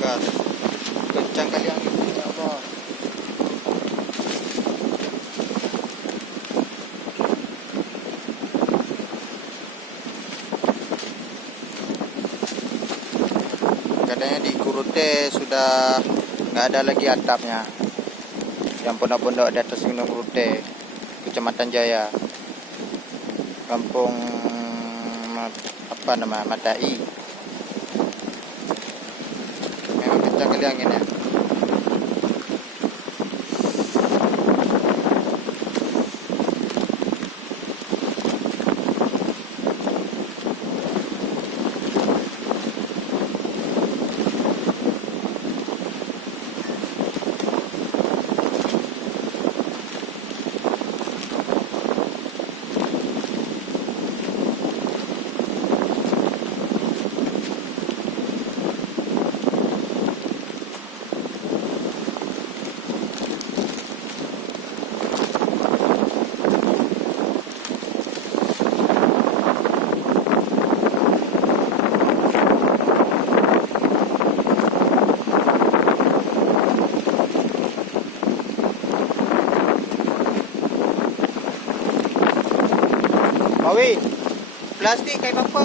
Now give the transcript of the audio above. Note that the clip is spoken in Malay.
gas. Kencang kali angin ni, ya Allah. Katanya di Kurute sudah nggak ada lagi atapnya. Yang pondok-pondok di atas Gunung Kurute, Kecamatan Jaya, Kampung apa nama Matai. Memang kencang kali anginnya. Mawi, plastik kayak apa?